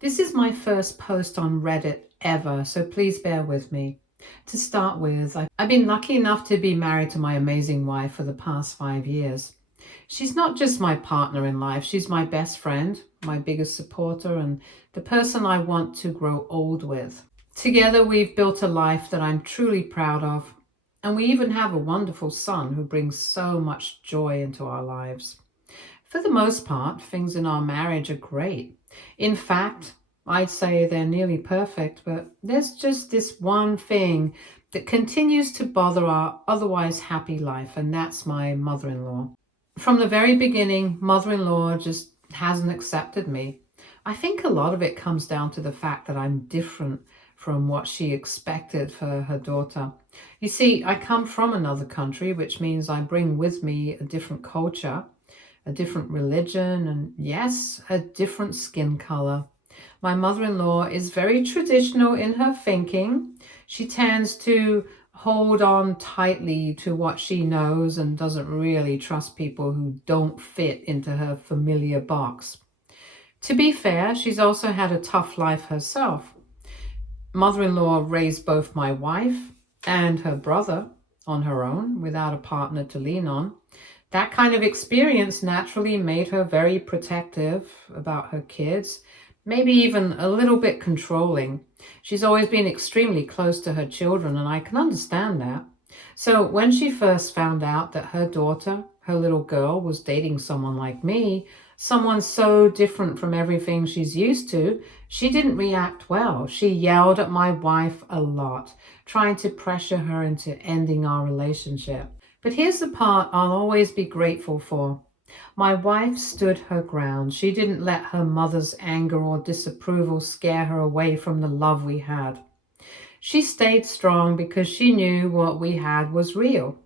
This is my first post on Reddit ever, so please bear with me. To start with, I've been lucky enough to be married to my amazing wife for the past 5 years. She's not just my partner in life, she's my best friend, my biggest supporter, and the person I want to grow old with. Together, we've built a life that I'm truly proud of, and we even have a wonderful son who brings so much joy into our lives. For the most part, things in our marriage are great. In fact, I'd say they're nearly perfect, but there's just this one thing that continues to bother our otherwise happy life, and that's my mother-in-law. From the very beginning, mother-in-law just hasn't accepted me. I think a lot of it comes down to the fact that I'm different from what she expected for her daughter. You see, I come from another country, which means I bring with me a different culture, a different religion, and yes, a different skin color. My mother-in-law is very traditional in her thinking. She tends to hold on tightly to what she knows and doesn't really trust people who don't fit into her familiar box. To be fair, she's also had a tough life herself. Mother-in-law raised both my wife and her brother on her own without a partner to lean on. That kind of experience naturally made her very protective about her kids, maybe even a little bit controlling. She's always been extremely close to her children, and I can understand that. So when she first found out that her daughter, her little girl, was dating someone like me, someone so different from everything she's used to, she didn't react well. She yelled at my wife a lot, trying to pressure her into ending our relationship. But here's the part I'll always be grateful for. My wife stood her ground. She didn't let her mother's anger or disapproval scare her away from the love we had. She stayed strong because she knew what we had was real.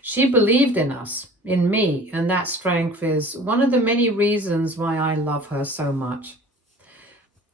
She believed in us, in me, and that strength is one of the many reasons why I love her so much.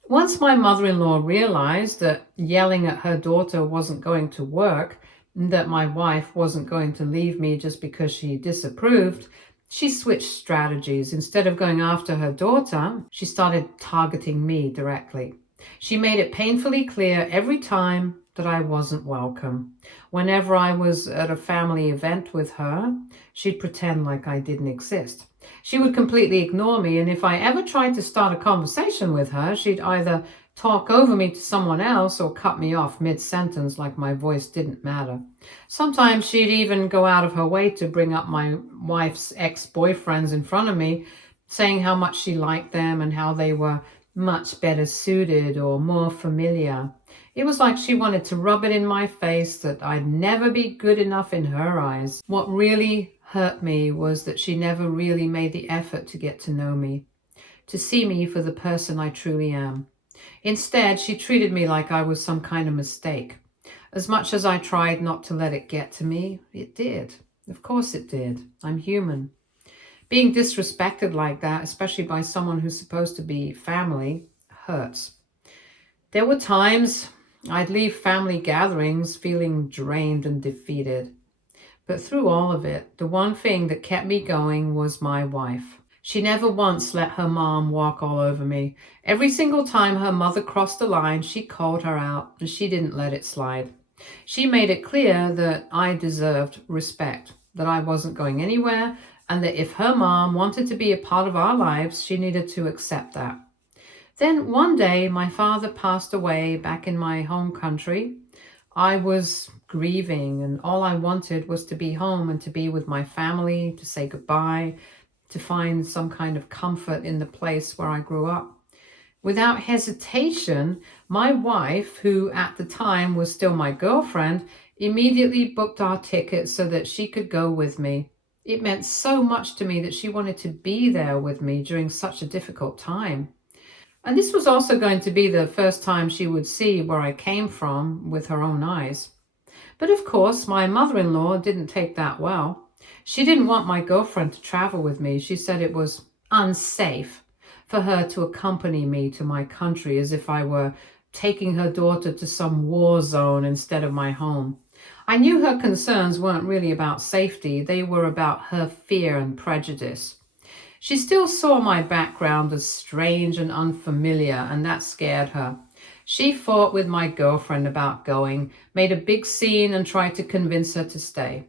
Once my mother-in-law realized that yelling at her daughter wasn't going to work, that my wife wasn't going to leave me just because she disapproved, she switched strategies. Instead of going after her daughter, she started targeting me directly. She made it painfully clear every time that I wasn't welcome. Whenever I was at a family event with her, she'd pretend like I didn't exist. She would completely ignore me, and if I ever tried to start a conversation with her, she'd either talk over me to someone else or cut me off mid-sentence like my voice didn't matter. Sometimes she'd even go out of her way to bring up my wife's ex-boyfriends in front of me, saying how much she liked them and how they were much better suited or more familiar. It was like she wanted to rub it in my face that I'd never be good enough in her eyes. What really hurt me was that she never really made the effort to get to know me, to see me for the person I truly am. Instead, she treated me like I was some kind of mistake. As much as I tried not to let it get to me, it did. Of course it did. I'm human. Being disrespected like that, especially by someone who's supposed to be family, hurts. There were times I'd leave family gatherings feeling drained and defeated. But through all of it, the one thing that kept me going was my wife. She never once let her mom walk all over me. Every single time her mother crossed the line, she called her out, and she didn't let it slide. She made it clear that I deserved respect, that I wasn't going anywhere, and that if her mom wanted to be a part of our lives, she needed to accept that. Then one day, my father passed away back in my home country. I was grieving, and all I wanted was to be home and to be with my family, to say goodbye, to find some kind of comfort in the place where I grew up. Without hesitation, my wife, who at the time was still my girlfriend, immediately booked our tickets so that she could go with me. It meant so much to me that she wanted to be there with me during such a difficult time. And this was also going to be the first time she would see where I came from with her own eyes. But of course, my mother-in-law didn't take that well. She didn't want my girlfriend to travel with me. She said it was unsafe for her to accompany me to my country as if I were taking her daughter to some war zone instead of my home. I knew her concerns weren't really about safety. They were about her fear and prejudice. She still saw my background as strange and unfamiliar, and that scared her. She fought with my girlfriend about going, made a big scene, and tried to convince her to stay.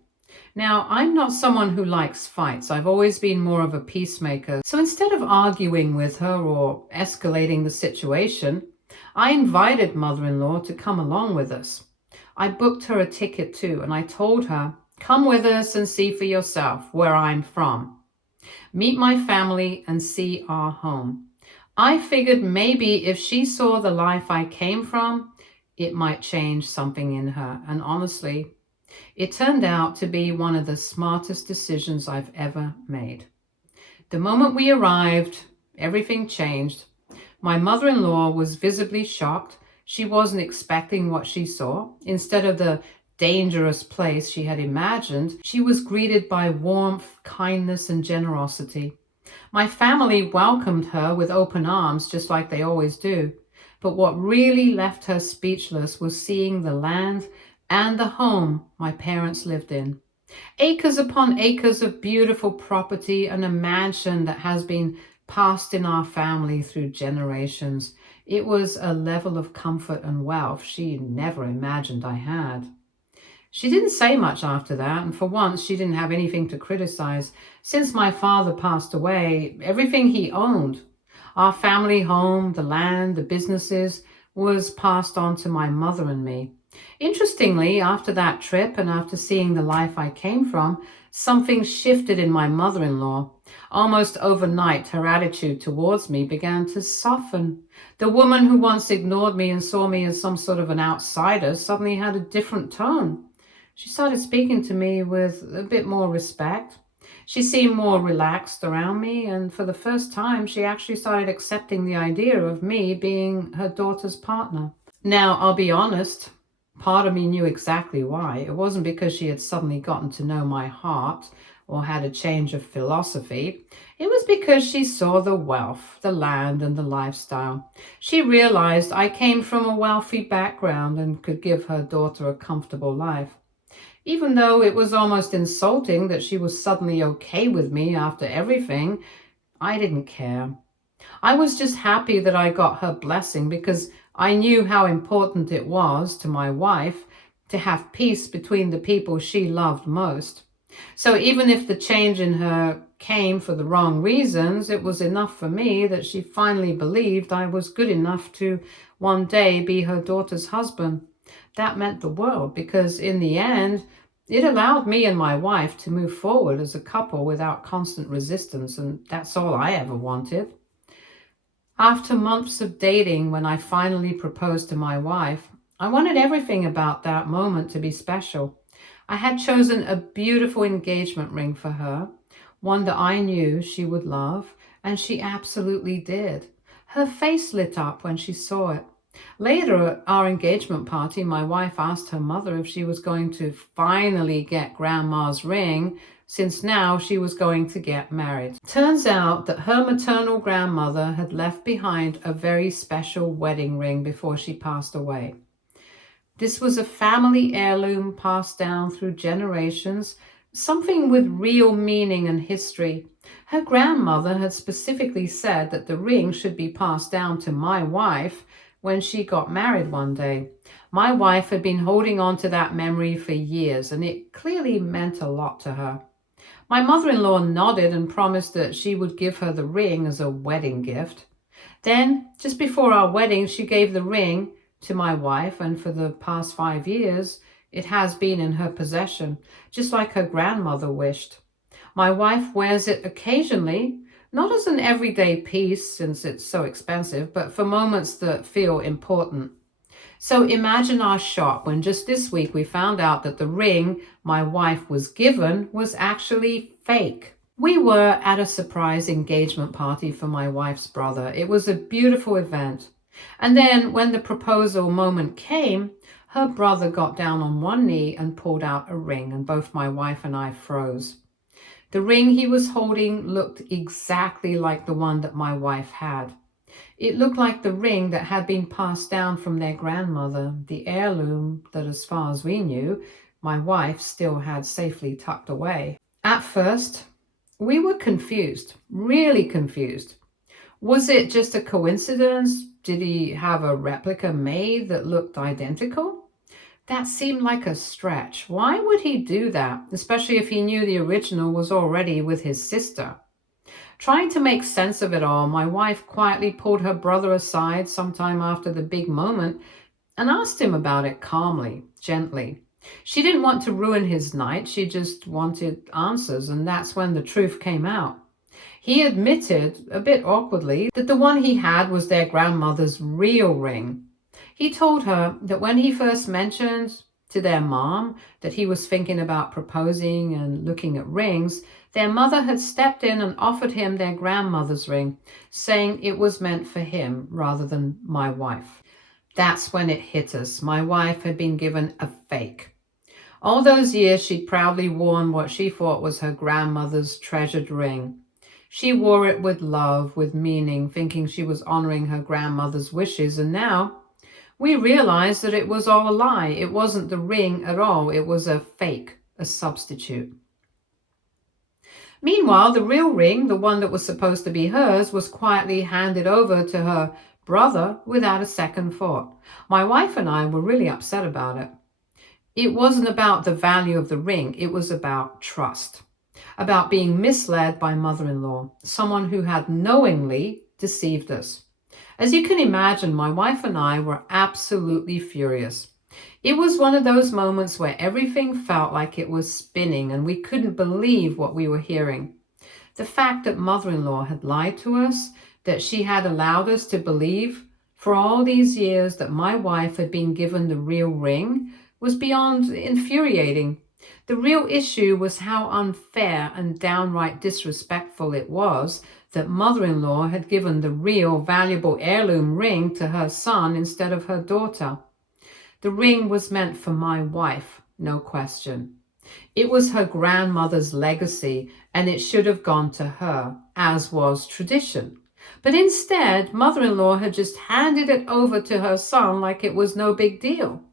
Now, I'm not someone who likes fights. I've always been more of a peacemaker. So instead of arguing with her or escalating the situation, I invited mother-in-law to come along with us. I booked her a ticket too, and I told her, come with us and see for yourself where I'm from. Meet my family and see our home. I figured maybe if she saw the life I came from, it might change something in her. And honestly, it turned out to be one of the smartest decisions I've ever made. The moment we arrived, everything changed. My mother-in-law was visibly shocked. She wasn't expecting what she saw. Instead of the dangerous place she had imagined, she was greeted by warmth, kindness, and generosity. My family welcomed her with open arms, just like they always do. But what really left her speechless was seeing the land and the home my parents lived in. Acres upon acres of beautiful property and a mansion that has been passed in our family through generations. It was a level of comfort and wealth she never imagined I had. She didn't say much after that, and for once she didn't have anything to criticize. Since my father passed away, everything he owned, our family home, the land, the businesses, was passed on to my mother and me. Interestingly, after that trip and after seeing the life I came from, something shifted in my mother-in-law. Almost overnight, her attitude towards me began to soften. The woman who once ignored me and saw me as some sort of an outsider suddenly had a different tone. She started speaking to me with a bit more respect. She seemed more relaxed around me, and for the first time, she actually started accepting the idea of me being her daughter's partner. Now, I'll be honest, part of me knew exactly why. It wasn't because she had suddenly gotten to know my heart or had a change of philosophy. It was because she saw the wealth, the land, and the lifestyle. She realized I came from a wealthy background and could give her daughter a comfortable life. Even though it was almost insulting that she was suddenly okay with me after everything, I didn't care. I was just happy that I got her blessing because I knew how important it was to my wife to have peace between the people she loved most. So even if the change in her came for the wrong reasons, it was enough for me that she finally believed I was good enough to one day be her daughter's husband. That meant the world because in the end, it allowed me and my wife to move forward as a couple without constant resistance, and that's all I ever wanted. After months of dating, when I finally proposed to my wife, I wanted everything about that moment to be special. I had chosen a beautiful engagement ring for her, one that I knew she would love, and she absolutely did. Her face lit up when she saw it. Later at our engagement party, my wife asked her mother if she was going to finally get Grandma's ring, since now she was going to get married. Turns out that her maternal grandmother had left behind a very special wedding ring before she passed away. This was a family heirloom passed down through generations, something with real meaning and history. Her grandmother had specifically said that the ring should be passed down to my wife when she got married one day. My wife had been holding on to that memory for years, and it clearly meant a lot to her. My mother-in-law nodded and promised that she would give her the ring as a wedding gift. Then, just before our wedding, she gave the ring to my wife, and for the past 5 years, it has been in her possession, just like her grandmother wished. My wife wears it occasionally, not as an everyday piece since it's so expensive, but for moments that feel important. So imagine our shock when just this week we found out that the ring my wife was given was actually fake. We were at a surprise engagement party for my wife's brother. It was a beautiful event. And then when the proposal moment came, her brother got down on one knee and pulled out a ring, and both my wife and I froze. The ring he was holding looked exactly like the one that my wife had. It looked like the ring that had been passed down from their grandmother, the heirloom that, as far as we knew, my wife still had safely tucked away. At first, We were confused, really confused. Was it just a coincidence? Did he have a replica made that looked identical? That seemed like a stretch. Why would he do that, especially if he knew the original was already with his sister? Trying to make sense of it all, my wife quietly pulled her brother aside sometime after the big moment and asked him about it calmly, gently. She didn't want to ruin his night, she just wanted answers, and that's when the truth came out. He admitted, a bit awkwardly, that the one he had was their grandmother's real ring. He told her that when he first mentioned to their mom that he was thinking about proposing and looking at rings, their mother had stepped in and offered him their grandmother's ring, saying it was meant for him rather than my wife. That's when it hit us. My wife had been given a fake. All those years she'd proudly worn what she thought was her grandmother's treasured ring. She wore it with love, with meaning, thinking she was honoring her grandmother's wishes, and now we realized that it was all a lie. It wasn't the ring at all. It was a fake, a substitute. Meanwhile, the real ring, the one that was supposed to be hers, was quietly handed over to her brother without a second thought. My wife and I were really upset about it. It wasn't about the value of the ring. It was about trust, about being misled by mother-in-law, someone who had knowingly deceived us. As you can imagine, my wife and I were absolutely furious. It was one of those moments where everything felt like it was spinning and we couldn't believe what we were hearing. The fact that mother-in-law had lied to us, that she had allowed us to believe for all these years that my wife had been given the real ring, was beyond infuriating. The real issue was how unfair and downright disrespectful it was that mother-in-law had given the real valuable heirloom ring to her son instead of her daughter. The ring was meant for my wife, no question. It was her grandmother's legacy, and it should have gone to her, as was tradition. But instead, mother-in-law had just handed it over to her son like it was no big deal.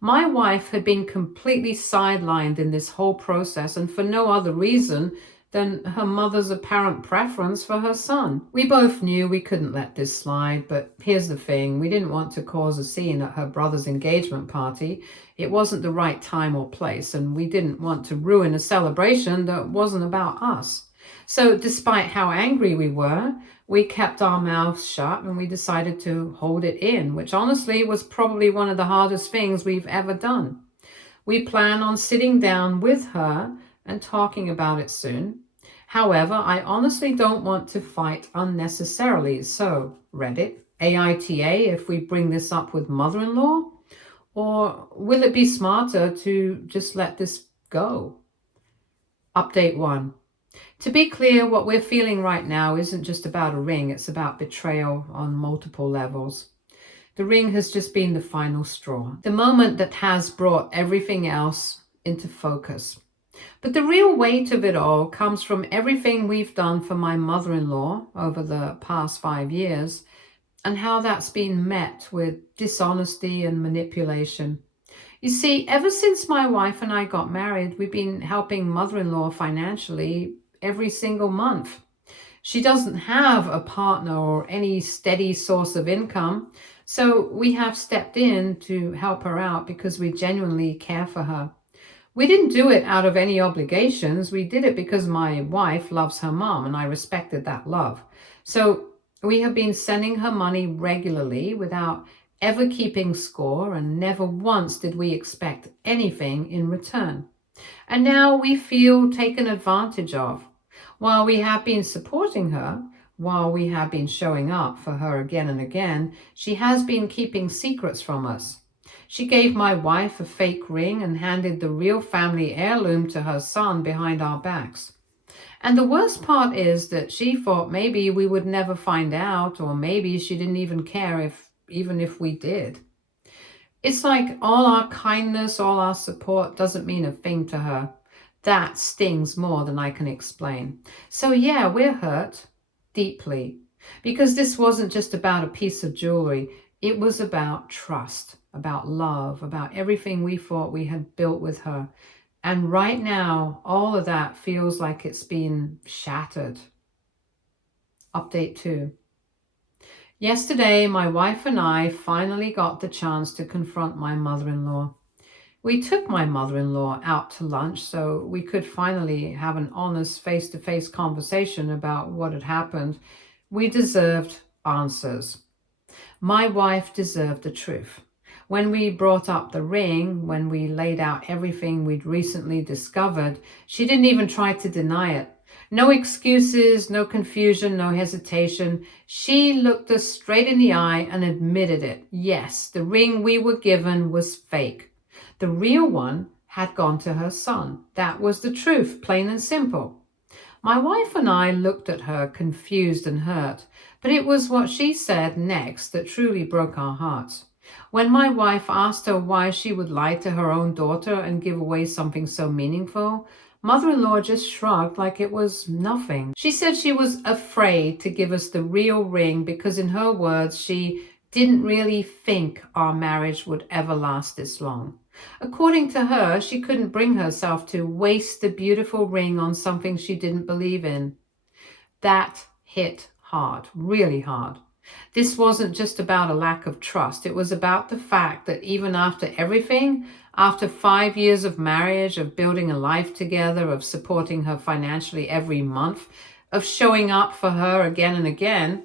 My wife had been completely sidelined in this whole process, and for no other reason than her mother's apparent preference for her son. We both knew we couldn't let this slide, but here's the thing. We didn't want to cause a scene at her brother's engagement party. It wasn't the right time or place, and we didn't want to ruin a celebration that wasn't about us. So despite how angry we were, we kept our mouths shut and we decided to hold it in, which honestly was probably one of the hardest things we've ever done. We plan on sitting down with her and talking about it soon. However, I honestly don't want to fight unnecessarily. So, Reddit, AITA, if we bring this up with mother-in-law? Or will it be smarter to just let this go? Update 1. To be clear, what we're feeling right now isn't just about a ring, it's about betrayal on multiple levels. The ring has just been the final straw, the moment that has brought everything else into focus. But the real weight of it all comes from everything we've done for my mother-in-law over the past 5 years, and how that's been met with dishonesty and manipulation. You see, ever since my wife and I got married, we've been helping mother-in-law financially every single month. She doesn't have a partner or any steady source of income, so we have stepped in to help her out because we genuinely care for her. We didn't do it out of any obligations. We did it because my wife loves her mom and I respected that love. So we have been sending her money regularly without ever keeping score, and never once did we expect anything in return. And now we feel taken advantage of. While we have been supporting her, while we have been showing up for her again and again, she has been keeping secrets from us. She gave my wife a fake ring and handed the real family heirloom to her son behind our backs. And the worst part is that she thought maybe we would never find out, or maybe she didn't even care even if we did. It's like all our kindness, all our support doesn't mean a thing to her. That stings more than I can explain. So yeah, we're hurt deeply, because this wasn't just about a piece of jewelry. It was about trust, about love, about everything we thought we had built with her. And right now, all of that feels like it's been shattered. Update 2. Yesterday, my wife and I finally got the chance to confront my mother-in-law. We took my mother-in-law out to lunch so we could finally have an honest face-to-face conversation about what had happened. We deserved answers. My wife deserved the truth. When we brought up the ring, when we laid out everything we'd recently discovered, she didn't even try to deny it. No excuses, no confusion, no hesitation. She looked us straight in the eye and admitted it. Yes, the ring we were given was fake. The real one had gone to her son. That was the truth, plain and simple. My wife and I looked at her, confused and hurt, but it was what she said next that truly broke our hearts. When my wife asked her why she would lie to her own daughter and give away something so meaningful, mother-in-law just shrugged like it was nothing. She said she was afraid to give us the real ring because, in her words, she didn't really think our marriage would ever last this long. According to her, she couldn't bring herself to waste the beautiful ring on something she didn't believe in. That hit hard, really hard. This wasn't just about a lack of trust. It was about the fact that even after everything, after 5 years of marriage, of building a life together, of supporting her financially every month, of showing up for her again and again,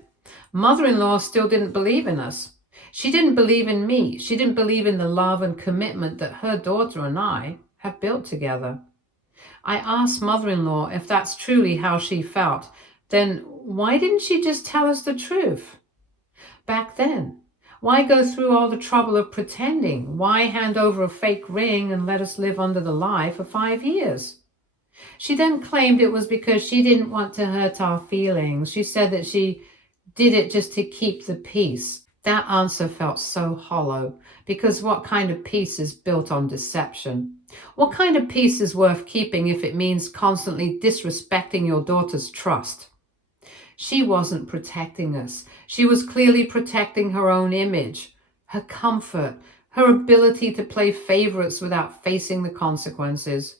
mother-in-law still didn't believe in us. She didn't believe in me. She didn't believe in the love and commitment that her daughter and I have built together. I asked mother-in-law if that's truly how she felt. Then why didn't she just tell us the truth back then? Why go through all the trouble of pretending? Why hand over a fake ring and let us live under the lie for 5 years? She then claimed it was because she didn't want to hurt our feelings. She said that she did it just to keep the peace. That answer felt so hollow, because what kind of peace is built on deception? What kind of peace is worth keeping if it means constantly disrespecting your daughter's trust? She wasn't protecting us. She was clearly protecting her own image, her comfort, her ability to play favorites without facing the consequences.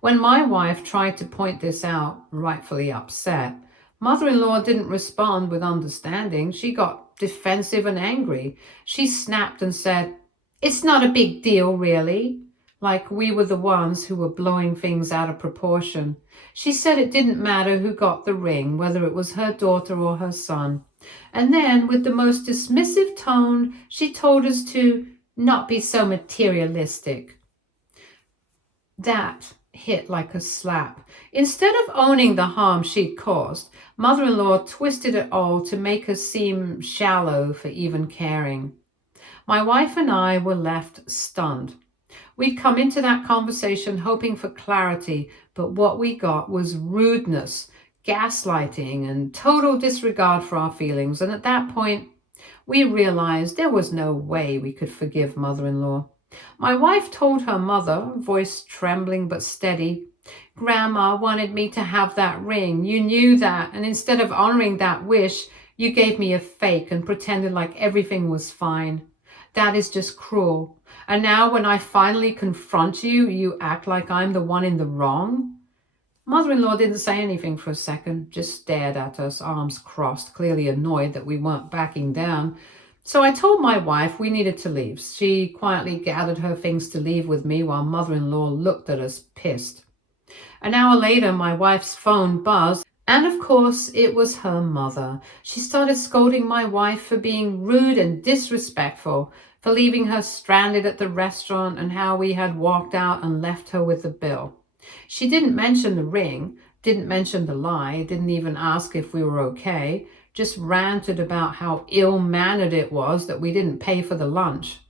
When my wife tried to point this out, rightfully upset, mother-in-law didn't respond with understanding. She got defensive and angry. She snapped and said, "It's not a big deal, really," like we were the ones who were blowing things out of proportion. She said it didn't matter who got the ring, whether it was her daughter or her son. And then, with the most dismissive tone, she told us to not be so materialistic. That hit like a slap. Instead of owning the harm she'd caused, mother-in-law twisted it all to make us seem shallow for even caring. My wife and I were left stunned. We'd come into that conversation hoping for clarity, but what we got was rudeness, gaslighting, and total disregard for our feelings. And at that point, we realized there was no way we could forgive mother-in-law. My wife told her mother, voice trembling but steady, "Grandma wanted me to have that ring. You knew that, and instead of honoring that wish, you gave me a fake and pretended like everything was fine. That is just cruel. And now when I finally confront you, you act like I'm the one in the wrong?" Mother-in-law didn't say anything for a second, just stared at us, arms crossed, clearly annoyed that we weren't backing down. So I told my wife we needed to leave. She quietly gathered her things to leave with me while mother-in-law looked at us pissed. An hour later, my wife's phone buzzed, and of course, it was her mother. She started scolding my wife for being rude and disrespectful, for leaving her stranded at the restaurant, and how we had walked out and left her with the bill. She didn't mention the ring, didn't mention the lie, didn't even ask if we were okay, just ranted about how ill-mannered it was that we didn't pay for the lunch.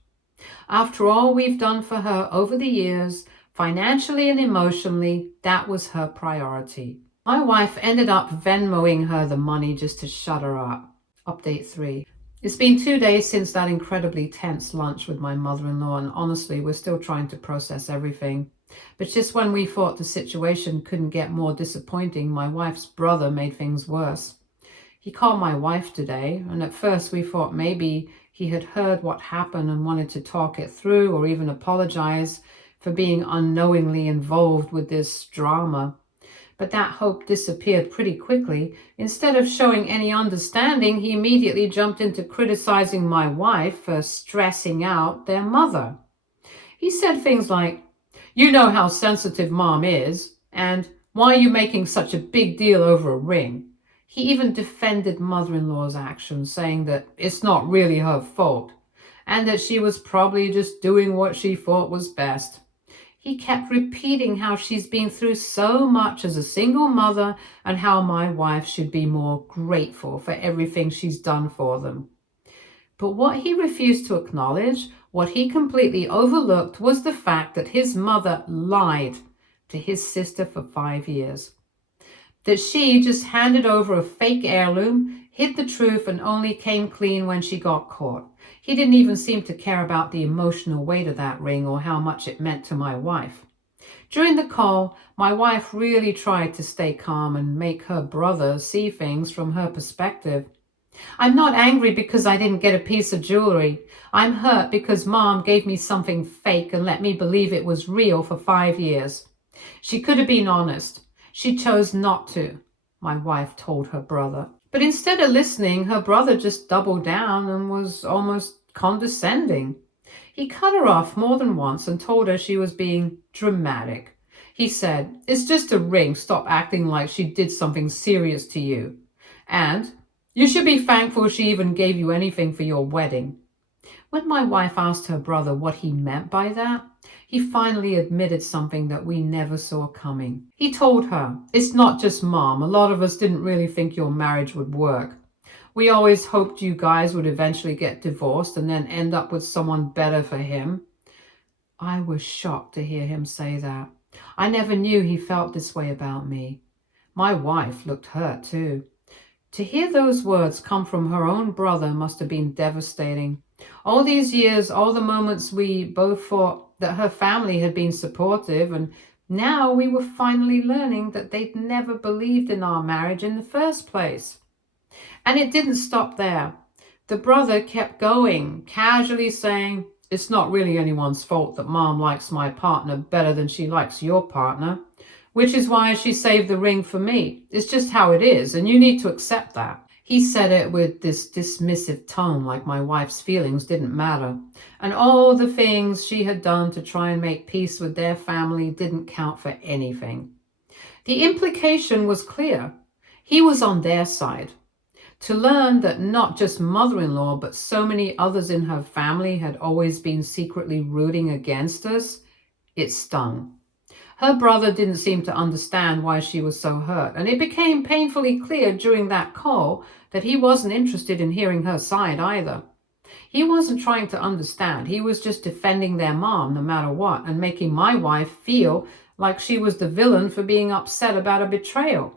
After all we've done for her over the years, financially and emotionally, that was her priority. My wife ended up Venmoing her the money just to shut her up. Update 3. It's been 2 days since that incredibly tense lunch with my mother-in-law, and honestly, we're still trying to process everything. But just when we thought the situation couldn't get more disappointing, my wife's brother made things worse. He called my wife today, and at first we thought maybe he had heard what happened and wanted to talk it through or even apologize. for being unknowingly involved with this drama. But that hope disappeared pretty quickly. Instead of showing any understanding, he immediately jumped into criticizing my wife for stressing out their mother. He said things like, "You know how sensitive mom is, and why are you making such a big deal over a ring?" He even defended mother-in-law's actions, saying that it's not really her fault, and that she was probably just doing what she thought was best. He kept repeating how she's been through so much as a single mother and how my wife should be more grateful for everything she's done for them. But what he refused to acknowledge, what he completely overlooked, was the fact that his mother lied to his sister for 5 years. That she just handed over a fake heirloom, hid the truth, and only came clean when she got caught. He didn't even seem to care about the emotional weight of that ring or how much it meant to my wife. During the call, my wife really tried to stay calm and make her brother see things from her perspective. "I'm not angry because I didn't get a piece of jewelry. I'm hurt because mom gave me something fake and let me believe it was real for 5 years. She could have been honest. She chose not to," my wife told her brother. But instead of listening, her brother just doubled down and was almost condescending. He cut her off more than once and told her she was being dramatic. He said, "It's just a ring. Stop acting like she did something serious to you. And you should be thankful she even gave you anything for your wedding." When my wife asked her brother what he meant by that, he finally admitted something that we never saw coming. He told her, "It's not just mom. A lot of us didn't really think your marriage would work. We always hoped you guys would eventually get divorced and then end up with someone better for him." I was shocked to hear him say that. I never knew he felt this way about me. My wife looked hurt too. To hear those words come from her own brother must have been devastating. All these years, all the moments we both thought that her family had been supportive, and now we were finally learning that they'd never believed in our marriage in the first place. And it didn't stop there. The brother kept going, casually saying, "It's not really anyone's fault that mom likes my partner better than she likes your partner, which is why she saved the ring for me. It's just how it is, and you need to accept that." He said it with this dismissive tone, like my wife's feelings didn't matter, and all the things she had done to try and make peace with their family didn't count for anything. The implication was clear. He was on their side. To learn that not just mother-in-law, but so many others in her family had always been secretly rooting against us, it stung. Her brother didn't seem to understand why she was so hurt, and it became painfully clear during that call that he wasn't interested in hearing her side either. He wasn't trying to understand. He was just defending their mom no matter what and making my wife feel like she was the villain for being upset about a betrayal.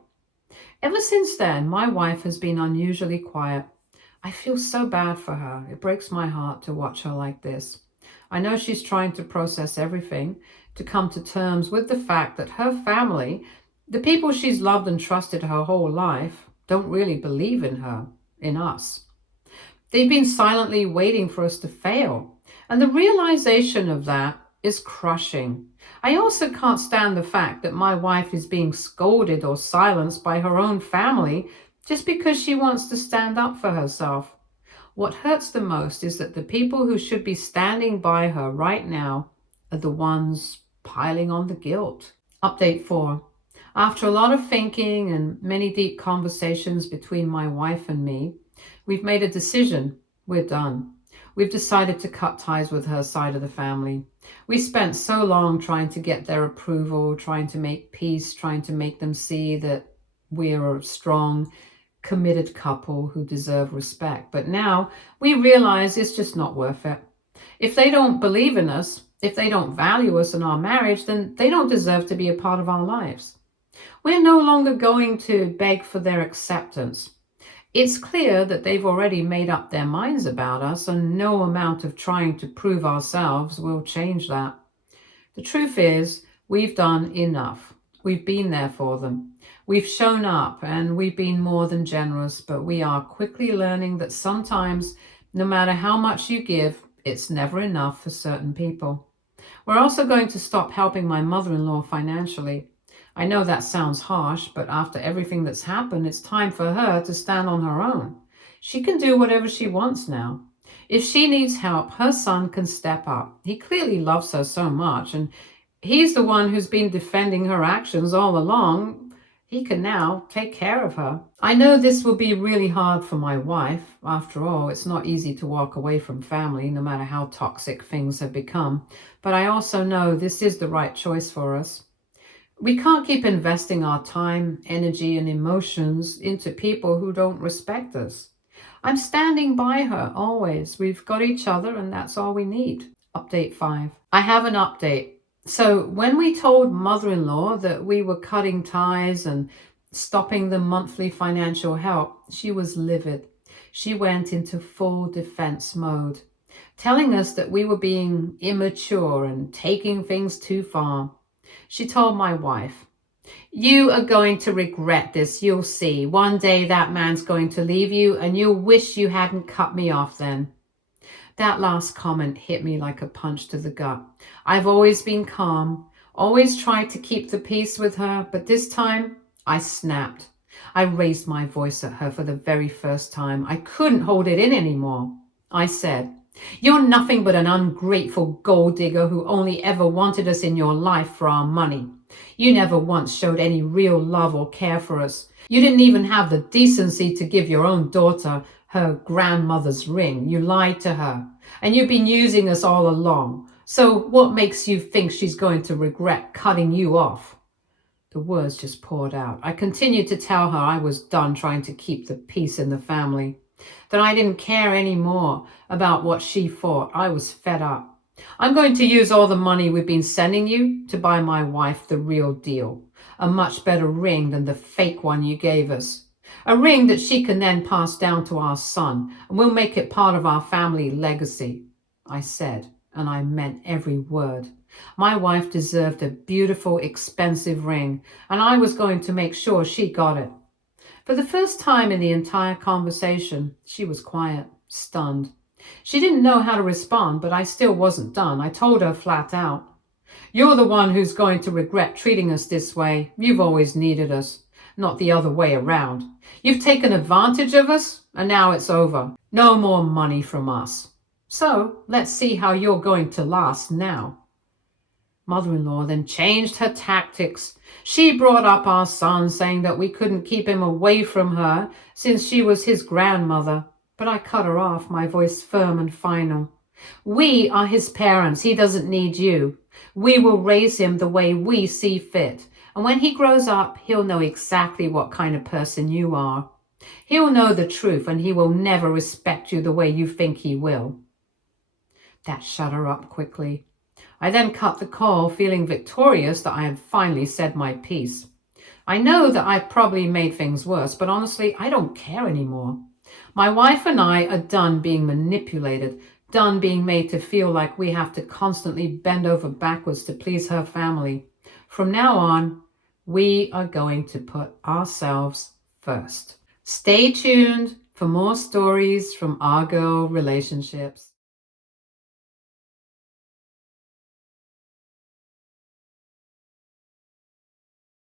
Ever since then, my wife has been unusually quiet. I feel so bad for her. It breaks my heart to watch her like this. I know she's trying to process everything, to come to terms with the fact that her family, the people she's loved and trusted her whole life, don't really believe in her, in us. They've been silently waiting for us to fail. And the realization of that is crushing. I also can't stand the fact that my wife is being scolded or silenced by her own family just because she wants to stand up for herself. What hurts the most is that the people who should be standing by her right now are the ones piling on the guilt. Update 4. After a lot of thinking and many deep conversations between my wife and me, we've made a decision. We're done. We've decided to cut ties with her side of the family. We spent so long trying to get their approval, trying to make peace, trying to make them see that we're a strong, committed couple who deserve respect. But now we realize it's just not worth it. If they don't believe in us, if they don't value us in our marriage, then they don't deserve to be a part of our lives. We're no longer going to beg for their acceptance. It's clear that they've already made up their minds about us, and no amount of trying to prove ourselves will change that. The truth is, we've done enough. We've been there for them. We've shown up, and we've been more than generous, but we are quickly learning that sometimes, no matter how much you give, it's never enough for certain people. We're also going to stop helping my mother-in-law financially. I know that sounds harsh, but after everything that's happened, it's time for her to stand on her own. She can do whatever she wants now. If she needs help, her son can step up. He clearly loves her so much, and he's the one who's been defending her actions all along. He can now take care of her. I know this will be really hard for my wife. After all, it's not easy to walk away from family, no matter how toxic things have become. But I also know this is the right choice for us. We can't keep investing our time, energy, and emotions into people who don't respect us. I'm standing by her always. We've got each other, and that's all we need. Update 5. I have an update. So when we told mother-in-law that we were cutting ties and stopping the monthly financial help, she was livid. She went into full defense mode, telling us that we were being immature and taking things too far. She told my wife, "You are going to regret this, you'll see. One day that man's going to leave you and you'll wish you hadn't cut me off then." That last comment hit me like a punch to the gut. I've always been calm, always tried to keep the peace with her, but this time I snapped. I raised my voice at her for the very first time. I couldn't hold it in anymore. I said, "You're nothing but an ungrateful gold digger who only ever wanted us in your life for our money. You never once showed any real love or care for us. You didn't even have the decency to give your own daughter her grandmother's ring. You lied to her, and you've been using us all along. So what makes you think she's going to regret cutting you off?" The words just poured out. I continued to tell her I was done trying to keep the peace in the family, that I didn't care anymore about what she thought. I was fed up. "I'm going to use all the money we've been sending you to buy my wife the real deal, a much better ring than the fake one you gave us. A ring that she can then pass down to our son, and we'll make it part of our family legacy," I said, and I meant every word. My wife deserved a beautiful, expensive ring, and I was going to make sure she got it. For the first time in the entire conversation, she was quiet, stunned. She didn't know how to respond, but I still wasn't done. I told her flat out, "You're the one who's going to regret treating us this way. You've always needed us, not the other way around. You've taken advantage of us, and now it's over. No more money from us. So let's see how you're going to last now." Mother-in-law then changed her tactics. She brought up our son, saying that we couldn't keep him away from her since she was his grandmother. But I cut her off, my voice firm and final. "We are his parents. He doesn't need you. We will raise him the way we see fit. And when he grows up, he'll know exactly what kind of person you are. He'll know the truth, and he will never respect you the way you think he will." That shut her up quickly. I then cut the call, feeling victorious that I had finally said my piece. I know that I've probably made things worse, but honestly, I don't care anymore. My wife and I are done being manipulated, done being made to feel like we have to constantly bend over backwards to please her family. From now on, we are going to put ourselves first. Stay tuned for more stories from our girl relationships.